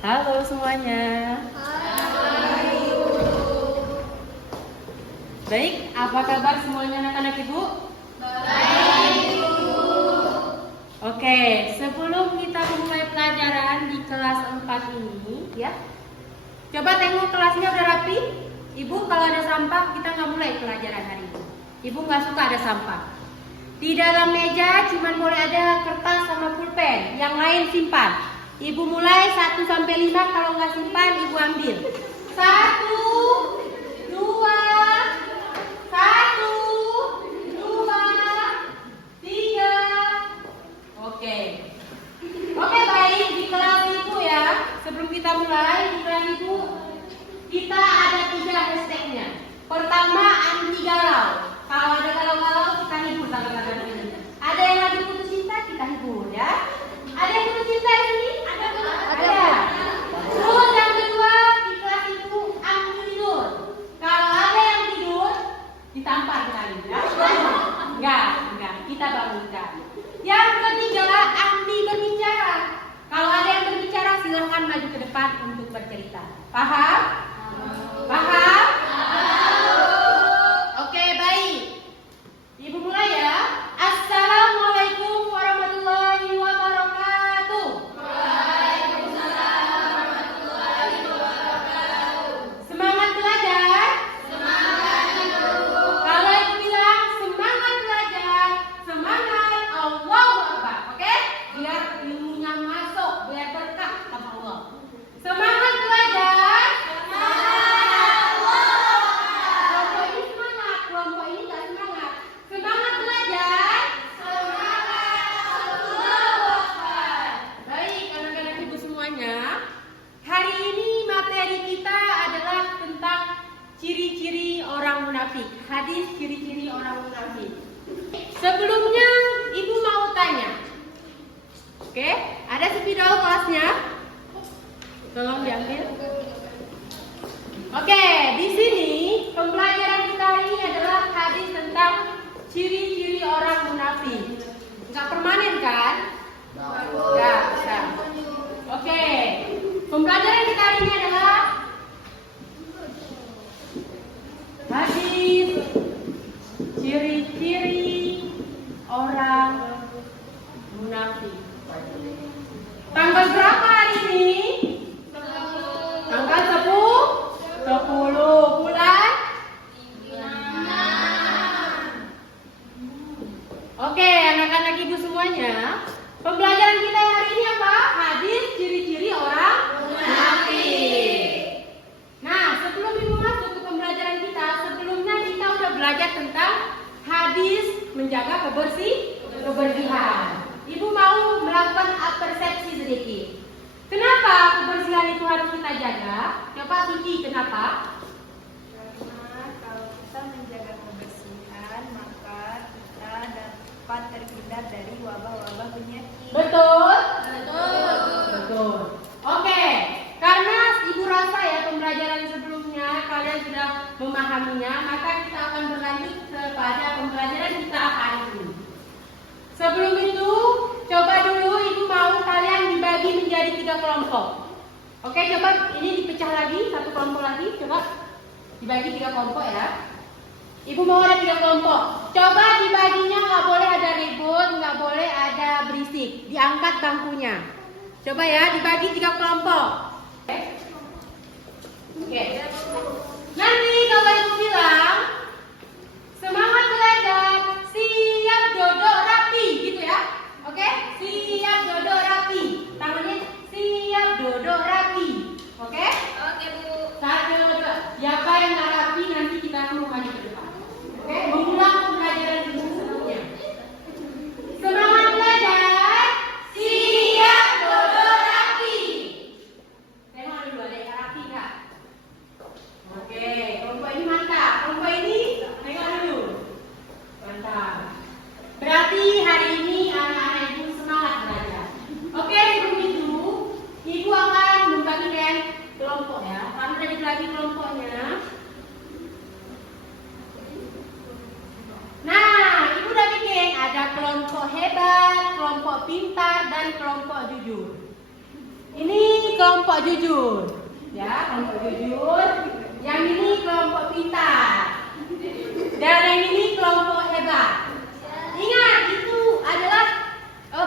Halo semuanya. Halo. Baik, apa kabar semuanya anak-anak Ibu? Baik, Ibu. Oke, sebelum kita memulai pelajaran di kelas 4 ini, ya. Coba tengok kelasnya udah rapi? Ibu kalau ada sampah kita nggak mulai pelajaran hari ini. Ibu nggak suka ada sampah. Di dalam meja cuma boleh ada kertas sama pulpen, yang lain simpan. Ibu mulai 1 sampai 5, kalau nggak simpan Ibu ambil. 1, 2, 1, 2, 3. Oke. Oke, baik, di kelas Ibu ya. Sebelum kita mulai, di kelas Ibu kita ada 3 hashtagnya. Pertama, anti galau. Kalau ada galau-galau kita hibur sama-sama ini. Ada yang lagi putus cinta kita hibur ya. Ada yang putus cinta di sini? Ada. Terus yang kedua, di kelas Ibu anti tidur. Kalau ada yang tidur, ditampar sekali ya. Enggak, kita bangunkan. Yang ketiga, anti berbicara. Kalau ada yang berbicara, silahkan maju ke depan untuk bercerita. Paham? Paham? Oke, baik. Ibu mulai ya. Assalamualaikum warahmatullahi wabarakatuh. Waalaikumsalam warahmatullahi wabarakatuh. Semangat belajar. Semangat, Ibu. Kalau Ibu bilang semangat belajar, semangat Allahu Akbar. Oke? Biar ilmunya masuk, biar berkah sama Allah. Semangat belajar. Kelompok ini semangat, kelompok ini nggak semangat. Semangat belajar. Baik, anak-anak Ibu semuanya. Hari ini materi kita adalah tentang ciri-ciri orang munafik. Hadis ciri-ciri orang munafik. Sebelumnya Ibu mau tanya. Oke, ada spidol kelasnya? Tolong diambil. Oke, di sini pembelajaran kita hari ini adalah hadis tentang ciri-ciri orang munafik. Enggak permanen kan? Enggak, bisa. Oke, pembelajaran kita hari ini adalah hadis ciri-ciri orang munafik. Tanggal berapa hari ini? Tanggal 10 bulan. Oke, anak-anak Ibu semuanya, pembelajaran kita hari ini apa? Hadis ciri-ciri orang munafik. Nah, sebelum Ibu masuk ke pembelajaran kita, sebelumnya kita udah belajar tentang hadis menjaga kebersihan. Ibu mau melakukan persepsi sedikit. Kenapa kebersihan itu harus kita jaga? Coba Kiki, kenapa? Karena kalau kita menjaga kebersihan, maka kita dapat terhindar dari wabah-wabah penyakit. Betul? Betul. Betul. Oke, karena Ibu rasa ya pembelajaran sebelumnya kalian sudah memahaminya, maka kita akan berlanjut kepada pembelajaran kita hari ini. Sebelum itu, coba dulu Ibu mau kalian dibagi menjadi 3 kelompok. Oke, coba ini dipecah lagi, 1 kelompok lagi, coba dibagi 3 kelompok ya. Ibu mau ada 3 kelompok. Coba dibaginya nggak boleh ada ribut, nggak boleh ada berisik. Diangkat bangkunya. Coba ya, dibagi 3 kelompok. Oke. Nanti kalau Ibu bilang semangat belajar, siap duduk rapi, gitu ya. Oke? Siap duduk rapi. Tangannya siap duduk rapi. Oke? Oke, Bu. 1, 2. Siapa yang nggak rapi nanti kita mau maju ke depan. Oke? Mengulang pembelajaran sebelumnya. Semangat belajar, siap duduk rapi. Tengok dulu ada yang rapi nggak? Oke. kelompok jujur. Ya, kelompok jujur. Yang ini kelompok pintar. Dan yang ini kelompok hebat. Ingat, itu adalah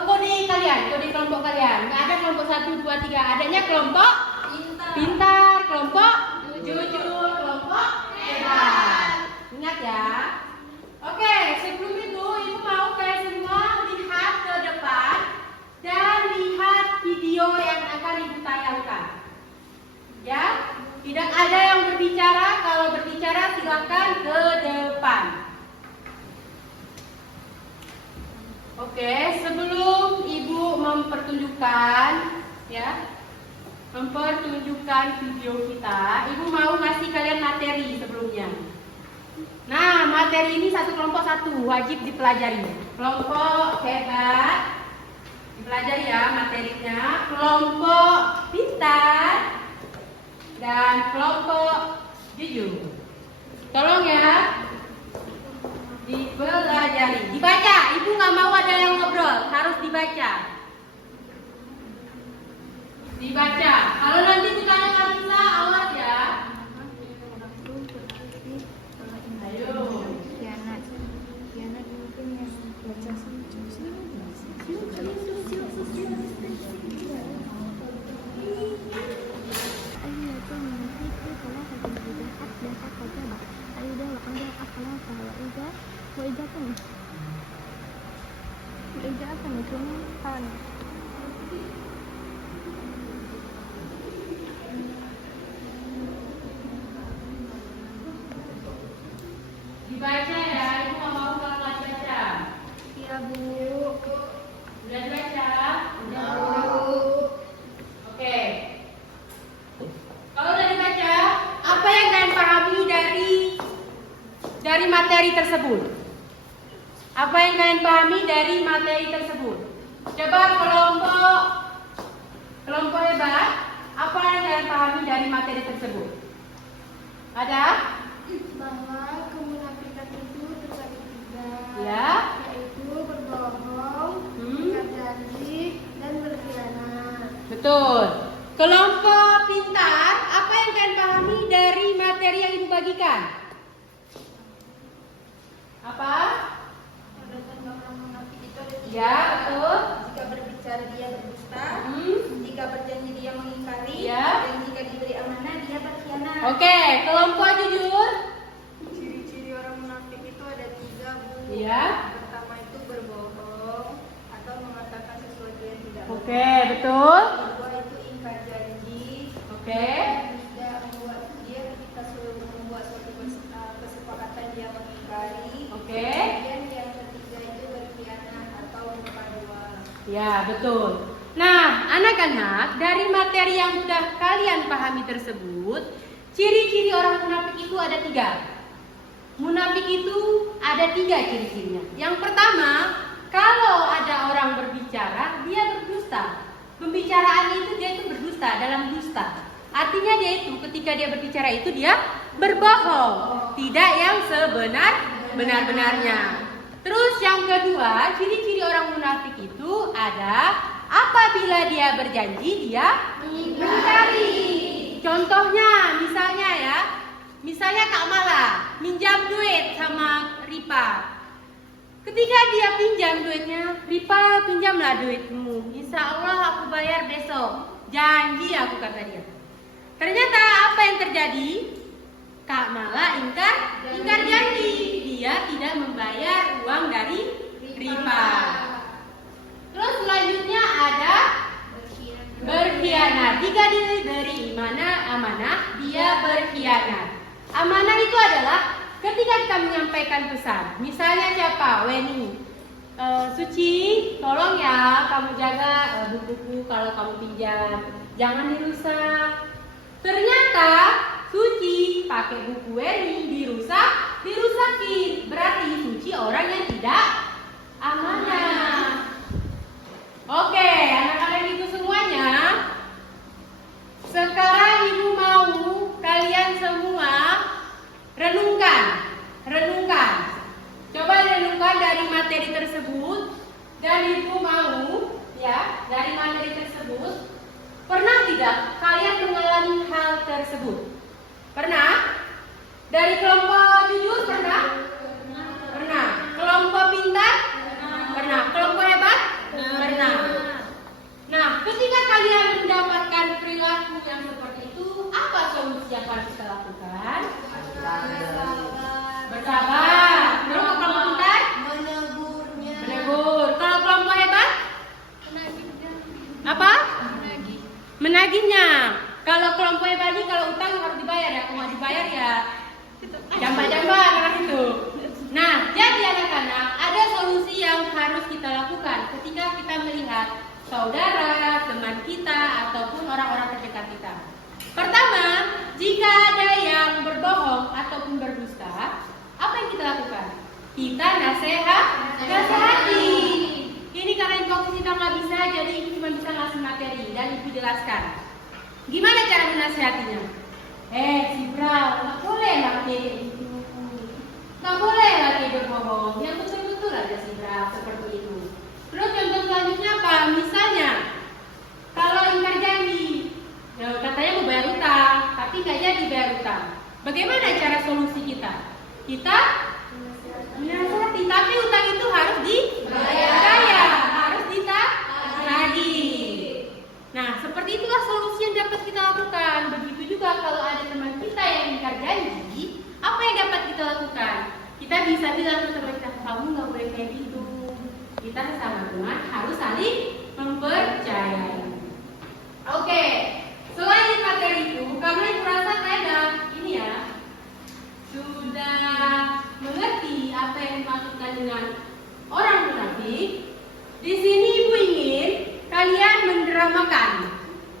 kode kalian, kode kelompok kalian. Nggak ada kelompok 1, 2, 3. Adanya kelompok pintar, kelompok jujur, kelompok hebat. Ingat ya. Oke, sebelum itu ibu mau kalian semua lihat ke depan dan lihat video yang akan ibu tayangkan. Ya, tidak ada yang berbicara. Kalau berbicara silakan ke depan. Oke, sebelum ibu mempertunjukkan video kita, ibu mau ngasih kalian materi sebelumnya. Nah, materi ini satu kelompok satu, wajib dipelajari. Kelompok hebat, dipelajari ya materinya. Kelompok pintar dan kelompok jujur. Tolong ya, dipelajari. Dibaca, ibu nggak mau ada yang ngobrol, harus dibaca. Dibaca. Kalau nanti kita nggak bisa, awas ya. Ayo. Kianat mungkin yang baca Dibaca ya, ibu nggak mau kalau nggak dibaca. Iya Bu. Udah dibaca? Udah Bu. Oke. Kalau udah dibaca, apa yang kalian pahami dari materi tersebut? Apa yang kalian pahami dari materi tersebut? Coba kelompok hebat, apa yang kalian pahami dari materi tersebut? Ada? Bahwa kemunafikan itu terbagi tiga, Ya. yaitu berbohong, ingkar janji, dan berkhianat. Betul. Kelompok pintar, apa yang kalian pahami dari materi yang ibu bagikan? Apa? Orang munafik itu ada tiga. Ya, betul. Jika berbicara dia berdusta, jika berjanji dia mengingkari, Ya. dan jika diberi amanah dia berkhianat. Oke, kelompok jujur. Ciri-ciri orang munafik itu ada tiga Bu. Iya. Pertama itu berbohong atau mengatakan sesuatu yang tidak benar. Oke, betul. Kedua itu ingkar janji. Oke. Dia ketika membuat suatu kesepakatan dia mengingkari. Oke. Kemudian yang ketiga itu berkhianat atau lupa dua. Ya, betul. Nah, anak-anak, dari materi yang sudah kalian pahami tersebut, ciri-ciri orang munafik itu ada tiga. Munafik itu ada tiga ciri-cirinya. Yang pertama, kalau ada orang berbicara, dia berdusta. Pembicaraannya itu dia itu berdusta, dalam dusta. Artinya dia itu ketika dia berbicara itu dia berbohong, tidak yang sebenar-benarnya. Terus yang kedua, ciri-ciri orang munafik itu ada apabila dia berjanji dia mengingkari. Contohnya misalnya Kak Mala minjam duit sama Ripa. Ketika dia pinjam duitnya, Ripa pinjamlah duitmu. Insya Allah aku bayar besok. Janji aku, kata dia. Ternyata apa yang terjadi? Kak Mala ingkar janji. Dia tidak membayar uang dari Ripa. Terus selanjutnya ada berkhianat. Jika diberi amanah, dia berkhianat. Amanah itu adalah ketika kita menyampaikan pesan. Misalnya siapa? Weni. Suci, tolong ya kamu jaga bukuku kalau kamu pinjam. Jangan dirusak. Ternyata Suci pakai buku Weni dirusakin. Berarti Suci orang yang tidak amanah. Oke, anak-anak itu semuanya. Sekarang ibu mau kalian semua renungkan. Coba renungkan dari materi tersebut. Dan ibu mau dari materi tersebut Pernah tidak kalian mengalami hal tersebut? Pernah? Dari kelompok jujur pernah? Pernah. Kelompok pintar? Pernah. Kelompok hebat? Pernah. Nah, ketika kalian mendapatkan perilaku yang seperti itu, apa solusi yang harus kita lakukan? Bersabar. Kalau kelompok pintar? Menegurnya. Menegur. Kalau kelompok hebat? Apa? Menagihnya. Kalau kelompok hebat ini kalau utang harus dibayar ya. Kalau nggak dibayar ya jambak-jambak orang itu. Nah, jadi anak-anak ada solusi yang harus kita lakukan ketika kita melihat saudara, teman kita, ataupun orang-orang terdekat kita. Pertama, jika ada yang berbohong ataupun berdusta, apa yang kita lakukan? Kita nasihati. Ini karena info kita nggak bisa, jadi ibu cuma bisa ngasih materi dan ibu jelaskan. Gimana cara menasihatinya? Si Bra, nggak boleh lah kayak gitu. Nggak boleh lah kayak berbohong. Yang betul-betul aja si Bra seperti itu. Terus contoh selanjutnya apa? Misalnya, kalau ingkar janji, ya, katanya mau bayar utang, tapi nggak jadi bayar utang. Bagaimana cara solusi kita? Kita menasihati, tapi utang itu harus dibayar, harus ditagih. Nah, seperti itulah solusi yang dapat kita lakukan. Begitu juga kalau ada teman kita yang ingkar janji, apa yang dapat kita lakukan? Kita bisa bilang ke teman kita, kamu nggak boleh kayak gitu. Kita sesama teman harus saling mempercayai. Oke, selain materi itu, karena ibu rasa saya ini ya sudah mengerti apa yang dimaksudkan dengan orang munafik. Di sini ibu ingin kalian mendramakan.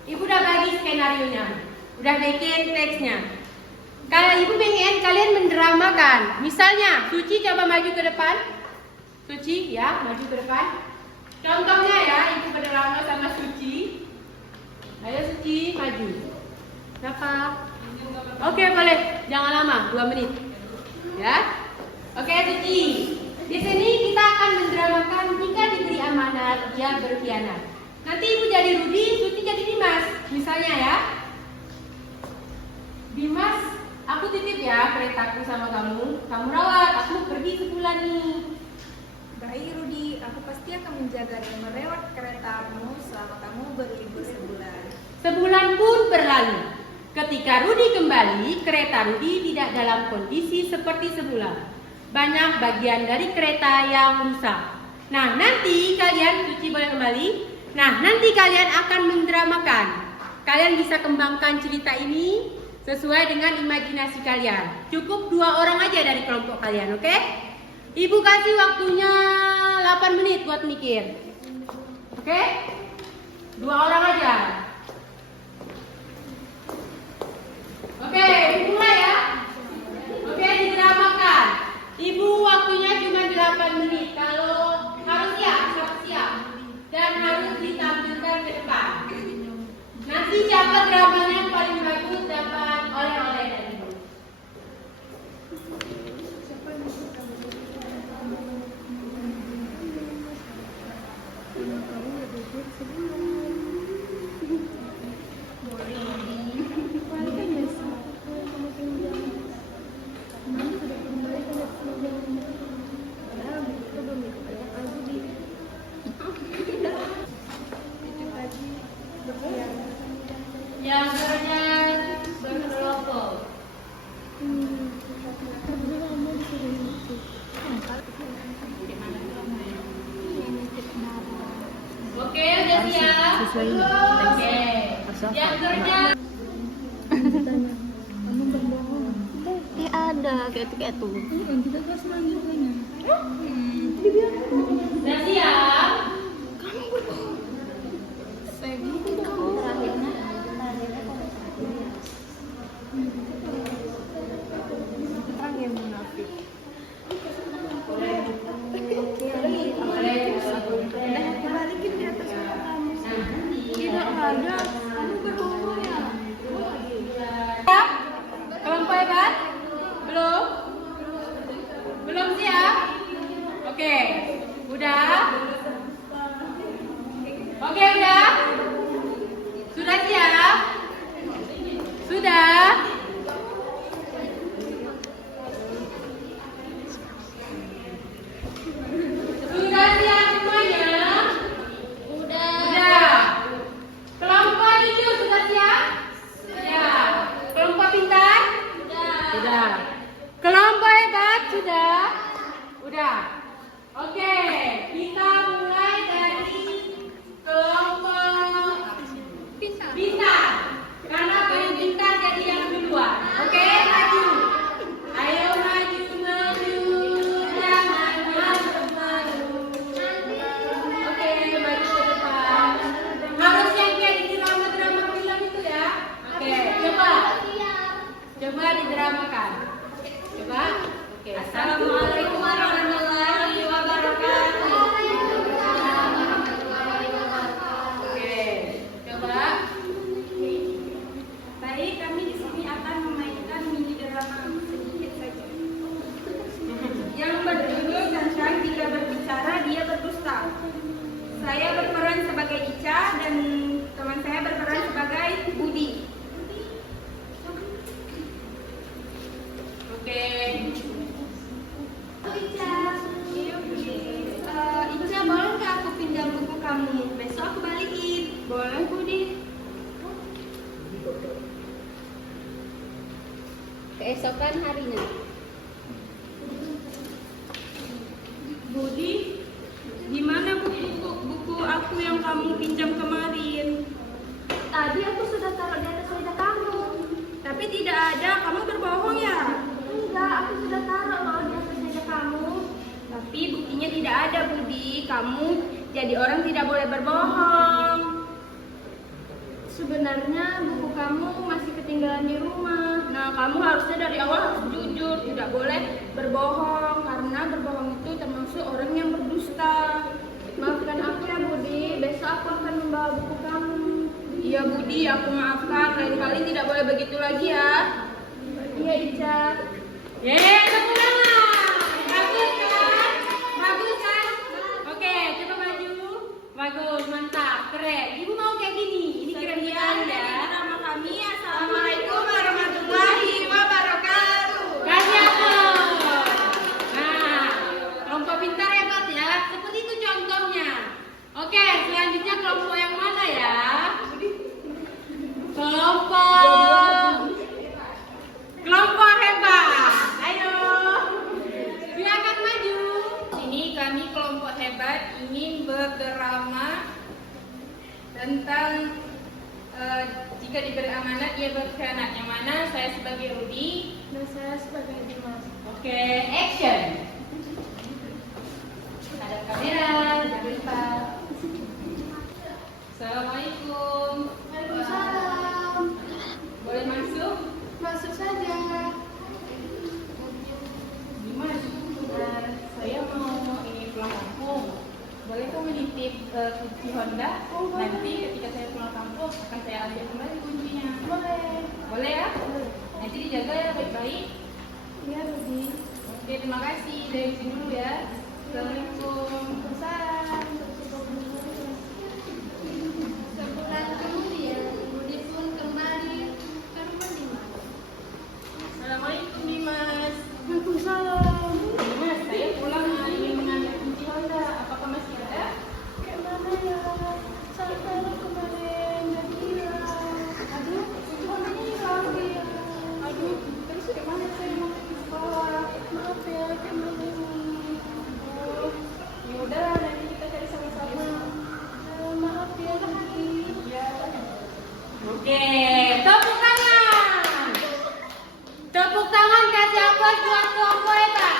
Ibu udah bagi skenario-nya, udah bikin teksnya. Kalau ibu pengen kalian mendramakan. Misalnya, Suci coba maju ke depan. Suci, ya, maju ke depan. Contohnya ya, ibu berdrama sama Suci. Ayo Suci, maju. Kenapa? Oke, boleh. Jangan lama, 2 menit. Ya. Oke, Suci. Di sini kita akan mendramakan jika diberi amanat dia berkhianat. Nanti ibu jadi Rudi, Suci jadi Dimas. Misalnya ya. Dimas, aku titip ya keretaku sama kamu. Kamu rawat, aku pergi sebulan nih. Baik Rudi, aku pasti akan menjaga dan merawat keretamu selama kamu berlibur sebulan. Sebulan pun berlalu. Ketika Rudi kembali, kereta Rudi tidak dalam kondisi seperti semula. Banyak bagian dari kereta yang rusak. Nah, nanti kalian, Suci boleh kembali. Nah, nanti kalian akan mendramakan. Kalian bisa kembangkan cerita ini sesuai dengan imajinasi kalian. Cukup 2 orang aja dari kelompok kalian, oke? Ibu kasih waktunya 8 menit buat mikir. Oke? 2 orang aja. Oke, mulai ya. Oke, didramakan. Ibu waktunya cuma 8 menit. Kalau harus siap. Dan harus ditampilkan ke depan. Nanti siapa dramanya yang paling bagus dapat oleh-oleh dari ibu. Yang kerja berkelompok. Oke, udah siap? Oke. Yang kerja. Ada kayak tuh. Udah siap? Kelompok hebat? Belum? Belum siap? Oke, udah? Coba didramakan. Coba. Oke. Assalamualaikum warahmatullahi wabarakatuh. Oke. Coba. Baik, kami di sini akan memainkan mini drama sedikit saja. Yang berjudul tentang jika berbicara dia berdusta. Saya berperan sebagai Ica dan teman saya berperan sebagai Budi. Oke. Ica, Ica, boleh nggak aku pinjam buku kamu? Besok aku balikin. Boleh, Budi. Keesokan harinya. Budi, gimana buku aku yang kamu pinjam kemarin? Tadi aku sudah taruh di atas meja kamu. Tapi tidak ada, kamu berbohong ya? Enggak, aku sudah taruh loh di atas meja kamu. Tapi buktinya tidak ada, Budi. Kamu jadi orang tidak boleh berbohong. Sebenarnya buku kamu masih ketinggalan di rumah. Nah, kamu harusnya dari awal harus jujur, tidak boleh berbohong karena berbohong itu termasuk orang yang berdusta. Maafkan aku ya Budi, besok aku akan membawa buku kamu. Iya Budi, aku maafkan. Lain kali tidak boleh begitu lagi ya. Iya Ica. Yeay, tepuk tangan. Bagus kan? Bagus kan? Oke, coba maju. Bagus, mantap, keren. Ibu mau kayak gini. Ini keren sekali ya. Nama kami, Assalamualaikum warahmatullahi wabarakatuh. Kasih aplaus. Nah, kelompok pintar hebat ya. Seperti itu contohnya. Oke, selanjutnya kelompok yang mana ya? Kelompok hebat. Ayo. Silakan maju. Ini kami kelompok hebat ingin berdrama tentang jika diberi amanat ia berkhianat. Yang mana saya sebagai Rudi Dan saya sebagai Dimas. Oke, action. Ada kamera, jangan lupa. Assalamualaikum. Waalaikumsalam. Boleh masuk? Masuk saja. Dimas, saya mau ini pulang kampung. Boleh kamu nitip kunci Honda? Nanti ketika saya pulang kampung akan saya ambil kembali kuncinya. Boleh. Boleh ya? Nanti dijaga ya baik-baik. Iya Budi. Oke, terima kasih. Dari sini dulu ya. Assalamualaikum. Waalaikumsalam. Sebulan kemudian Budi pun kembali ke rumah Dimas. Assalamualaikum Dimas. Waalaikumsalam. Dimas, saya pulang ingin mengambil kunci Honda. Apakah masih ada? Kemana ya? Saya taruh kemarin dan hilang. Aduh, itu Hondanya hilang dia. Aduh, terus gimana saya mau pergi sekolah? Maaf ya, kemana ini? Oh, Yaudah, nanti kita cari sama-sama. maaf ya, Budi. Ya. Oke, tepuk tangan. Tepuk tangan kasih aplaus buat kelompok hebat.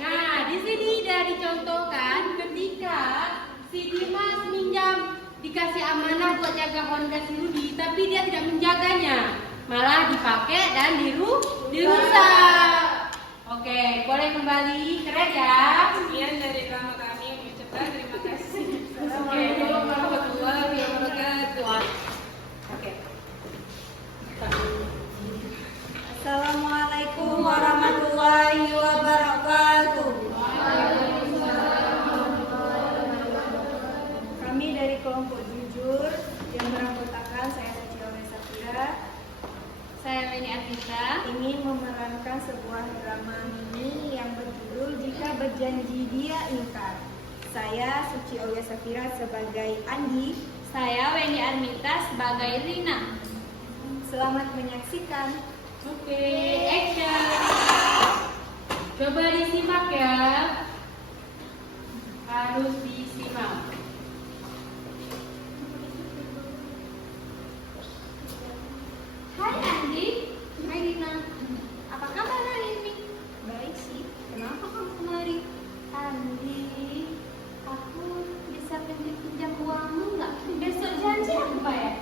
Nah, di sini sudah dicontohkan ketika si Dimas minjam dikasih amanah buat jaga Honda si Rudi, tapi dia tidak menjaganya, malah dipakai dan dirusak. Oke, boleh kembali, keren ya. Sekian dari drama kami. Mengucapkan terima kasih. Assalamualaikum warahmatullahi wabarakatuh. Oke. Assalamualaikum warahmatullahi wabarakatuh. Kami dari kelompok jujur yang beranggotakan saya Sucioleh Safira Saya Leni Artita. ingin memerankan sebuah drama mini yang berjudul Jika Berjanji Dia Ingkar. Saya Sucioleh Safira sebagai Andi. Saya Wendy Armita sebagai Rina. Selamat menyaksikan. Oke, action. Coba disimak ya. Harus disimak. Hai Andi. Hai Rina. Apa kabar hari ini? Baik sih. Kenapa kamu kemari? Andi, aku bisa pinjam uangmu nggak? Besok janji apa ya?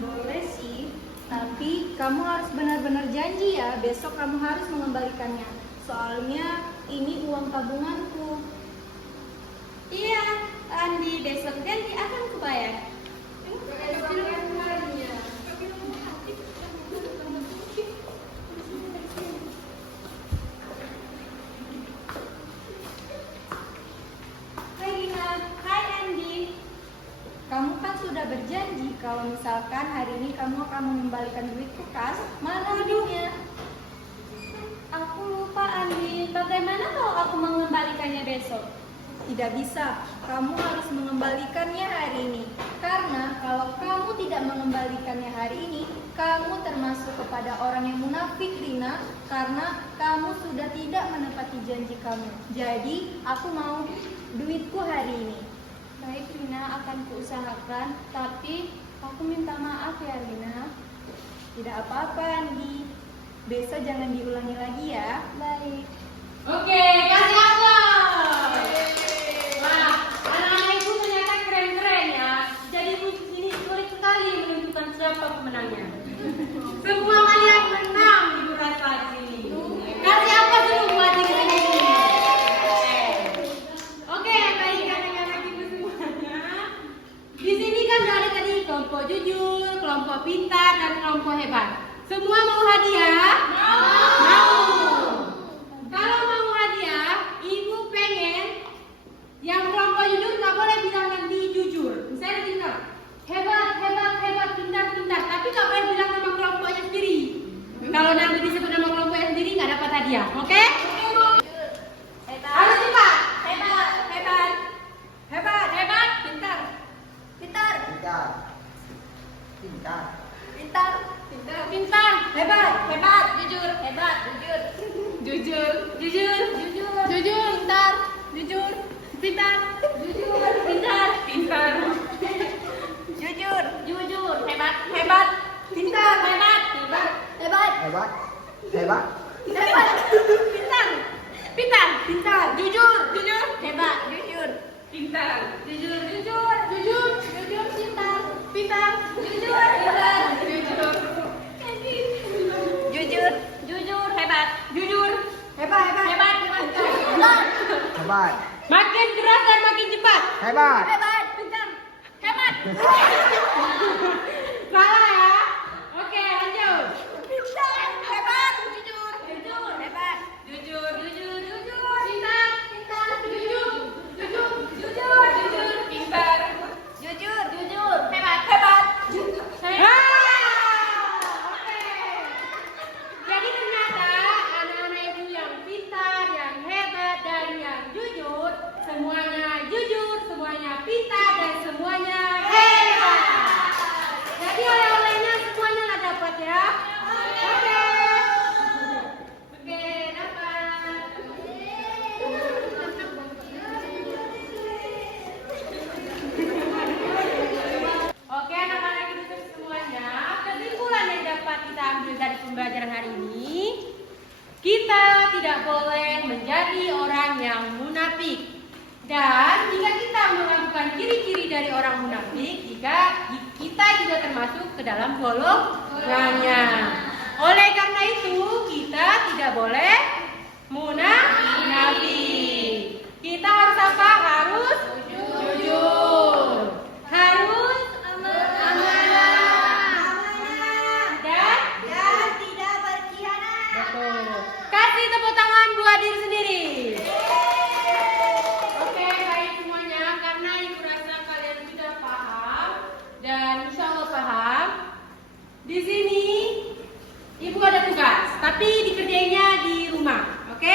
Boleh sih. kamu harus benar-benar janji ya, besok kamu harus mengembalikannya. Soalnya ini uang tabunganku. Iya, Andi, besok janji akan kubayar. Hai Rina, hai Andi. Kamu kan sudah berjanji kalau misalkan hari ini kamu akan mengembalikan duitku kan? Mana duitnya? Aku lupa Andi, bagaimana kalau aku mengembalikannya besok? Tidak bisa, kamu harus mengembalikannya hari ini. Karena kalau kamu tidak mengembalikannya hari ini, kamu termasuk kepada orang yang munafik, Rina. Karena kamu sudah tidak menepati janji kamu. Jadi, aku mau duitku hari ini. Baik Rina, akan kuusahakan, tapi aku minta maaf ya Rina. Tidak apa-apa, Andi. Besok jangan diulangi lagi ya. Baik. Oke, kasih aplaus. Wah, anak-anak ibu ternyata keren-keren ya. Jadi ini sulit sekali menentukan siapa pemenangnya. Semua kalian menang di Burasa ini. Kasih aplaus dulu buat diri sendiri. Oke, baik anak-anak ibu semuanya. Di sini kan ada tadi kelompok jujur, kelompok pintar, dan kelompok hebat. Semua mau hadiah? Mau. Kalau mau hadiah, ibu pengen yang kelompok jujur nggak boleh bilang nanti jujur. Misalnya bilang hebat, hebat, hebat, pintar, pintar. Tapi nggak boleh bilang nama kelompoknya sendiri. Kalau nanti disebut nama kelompoknya sendiri nggak dapat hadiah. Oke? Harus cepat. Hebat, hebat, Hebat, hebat, pintar. pintar, Pintar. Pintar. pintar, Pintar, pintar, hebat, hebat, jujur, hebat, jujur, jujur, jujur, jujur, jujur, pintar, jujur, pintar, jujur, pintar, pintar, jujur, jujur, hebat, hebat, pintar, hebat, hebat, hebat, Hebat. Hebat. hebat, pintar, pintar, pintar, jujur, jujur, hebat, jujur, pintar, jujur, jujur, jujur, jujur, pintar, pintar, jujur, hebat, jujur, jujur, jujur, hebat, jujur, hebat, hebat, hebat, hebat, Hebat. makin keras dan makin cepat. Hebat. hebat, pintar, hebat, Salah ya. Oke, lanjut. pintar, hebat, jujur, jujur, hebat, Jujur, jujur, jujur, pintar, pintar, jujur, jujur, jujur, jujur, pintar. jujur, jujur, hebat, hebat, Oke. Jadi ternyata anak-anak ibu yang pintar, yang hebat, dan yang jujur, semuanya jujur, semuanya pintar, dan semuanya hebat. Jadi oleh-olehnya semuanya nggak dapat ya? Oke. Oke, dapat. Oke, anak-anak ibu semuanya, kesimpulan yang dapat kita ambil dari pembelajaran hari ini, kita tidak boleh menjadi orang yang munafik. Dan jika kita melakukan ciri-ciri dari orang munafik, jika kita juga termasuk ke dalam golongannya. Oleh karena itu, kita tidak boleh munafik. Kita harus apa? Harus jujur. Harus amanah. Dan tidak berkhianat. betul. Kasih tepuk tangan buat diri sendiri. Oke, baik semuanya. Karena ibu rasa kalian sudah paham dan insya Allah paham. Di sini ibu ada tugas, tapi dikerjainnya di rumah. Oke?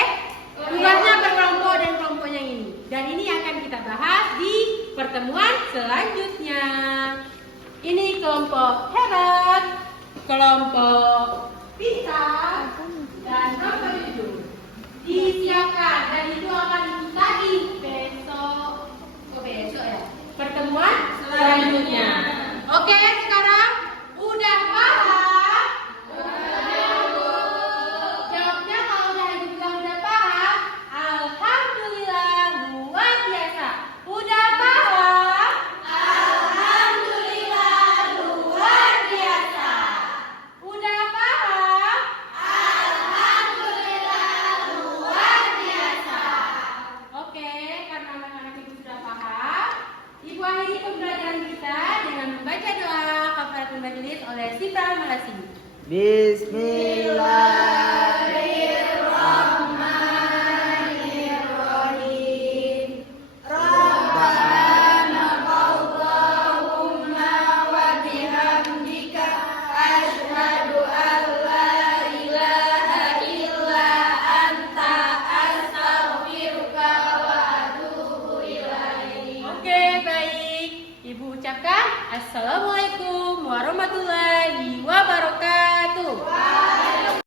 Tugasnya berkelompok dan kelompoknya ini. Dan ini akan kita bahas di pertemuan selanjutnya. Ini kelompok hebat, kelompok pintar, dan kelompok jujur. Disiapkan dan itu akan kita di besok ya. Pertemuan selanjutnya. Oke, sekarang udah paham? Jawabnya kalau udah ibu bilang udah paham, alhamdulillah luar biasa. Udah paham? Alhamdulillah luar biasa. Udah paham? Sita malah sini. Bismillahirrahmanirrahim. Rabbana Allahumma wa bihamdika asyhadu an la ilaha illa anta astaghfiruka wa atubu ilaik. Oke, baik. Ibu ucapkan Assalamualaikum warahmatullahi